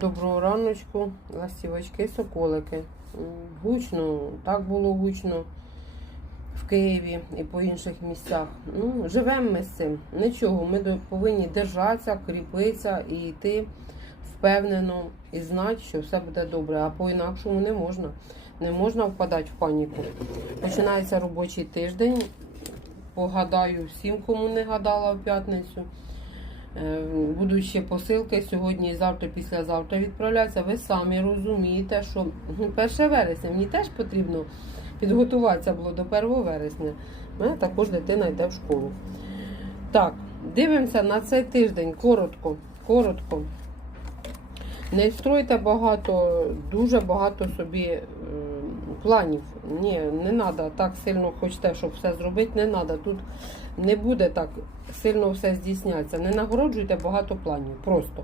Доброго раночку, ластівочки, соколики. Гучно, так було гучно в Києві і по інших місцях. Ну, живемо ми з цим. Нічого, ми повинні держатися, кріпитися і йти впевнено і знати, що все буде добре. А по-інакшому не можна. Не можна впадати в паніку. Починається робочий тиждень. Погадаю всім, кому не гадала в п'ятницю. Е, Будуть ще посилки сьогодні завтра, післязавтра відправляться. Ви самі розумієте, що ну, 1 вересня мені теж потрібно підготуватися було до 1 вересня. Мене також дитина йде в школу. Так, дивимося на цей тиждень коротко. коротко. Не стройте багато, дуже багато собі е, планів. Ні, не треба так сильно хочете, щоб все зробити, не треба. Тут не буде так сильно все здійснятися. Не нагороджуйте багато планів. Просто.